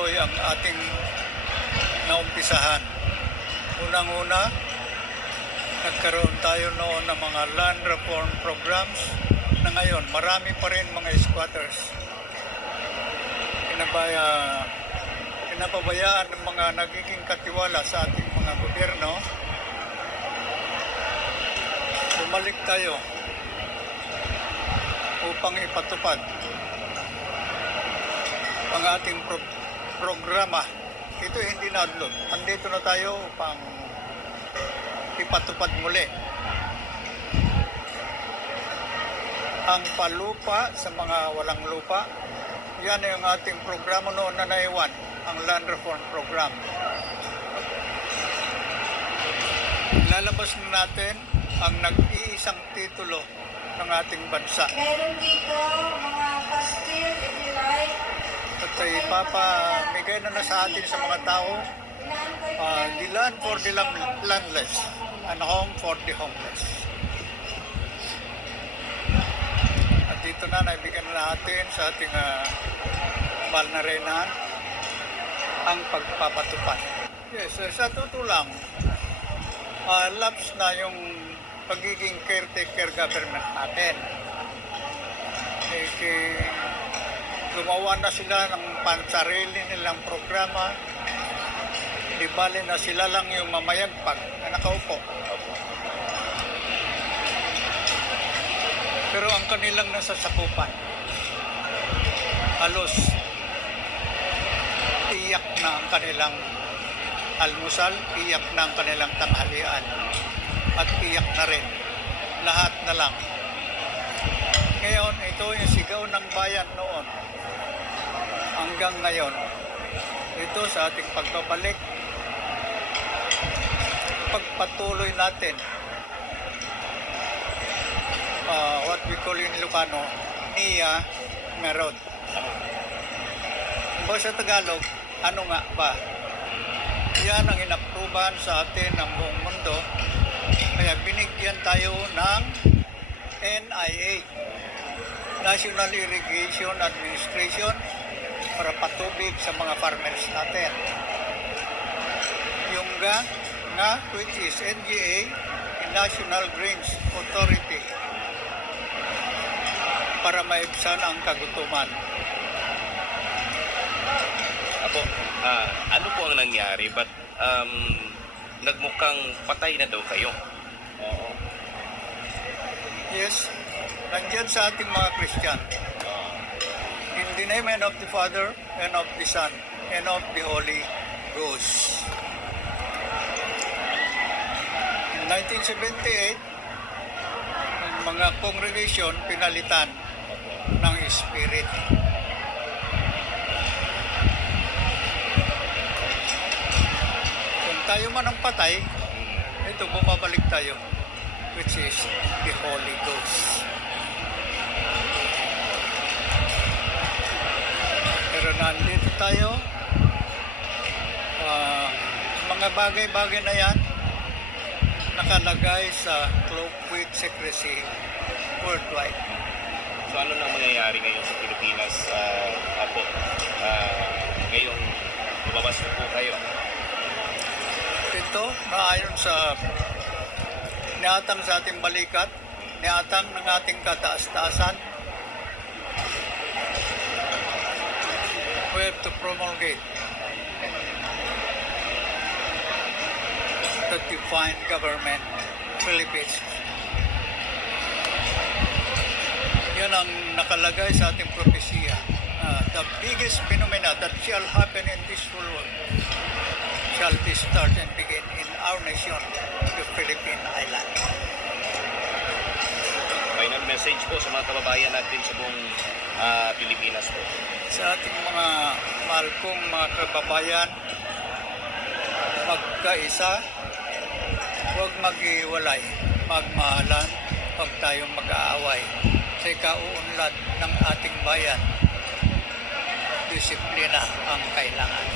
ipagpatuloy ang ating naumpisahan. Unang-una, nagkaroon tayo noon ng mga land reform programs na ngayon marami pa rin mga squatters. Pinapabayaan ng mga nagiging katiwala sa ating mga gobyerno. Bumalik tayo upang ipatupad ang ating programa. Ito hindi na-upload. Andito na tayo upang ipatupad muli ang palupa sa mga walang lupa. Yan yung ating programa noon na naiwan, ang Land Reform Program. Lalabas na natin ang nag-iisang titulo ng ating bansa. Meron dito mga pastil, if you like. At ipapamigay na sa atin sa mga tao, the land for the landless and home for the homeless. At dito na naibigyan na natin sa ating mahal na reyna ang pagpapatupad. Yes, sa totoo lang, lapse na yung pagiging caretaker government natin. Gumawa na sila ng pansarili nilang programa. Di bali na sila lang yung mamayagpag na nakaupo. Pero ang kanilang nasasakupan, halos iyak na ang kanilang almusal, iyak na ang kanilang tanghalian, at iyak na rin. Lahat na lang. Ngayon, ito yung sigaw ng bayan noon. Hanggang ngayon, ito sa ating pagbabalik, pagpatuloy natin what we call in Ilocano, Nia Merod. Sa Tagalog, ano nga ba? Yan ang inaprubahan sa atin ng buong mundo. Kaya binigyan tayo ng NIA, National Irrigation Administration, para patubig sa mga farmers natin. Yung nga, which is NGA, National Grains Authority, para maibsan ang kagutuman. Apo, ano po ang nangyari? Ba't nagmukhang patay na daw kayo? Oo. Yes, nandiyan sa ating mga Christian. In the name of the Father, and of the Son, and of the Holy Ghost. In 1978, ang mga congregation pinalitan ng Spirit. Kung tayo man ang patay, ito bumabalik tayo, which is the Holy Ghost. Pero nandito tayo, mga bagay-bagay na yan nakalagay sa cloak with secrecy worldwide. So ano nang mangyayari ngayon sa Pilipinas? Apo, ngayong lumabas na po kayo. Ito, naayon sa niatang sa ating balikat, niatang ng ating kataas-taasan, we have to promulgate the divine government, Philippines. Yan ang nakalagay sa ating propesya. The biggest phenomena that shall happen in this world shall be start and begin in our nation, the Philippine Island. Final message po sa mga kababayan natin sa buong Pilipinas po. Sa ating mga mahal kong mga kababayan, magkaisa, huwag mag-iwalay, magmahalan, huwag tayong mag-aaway. Sa ikauunlad ng ating bayan, disiplina ang kailangan.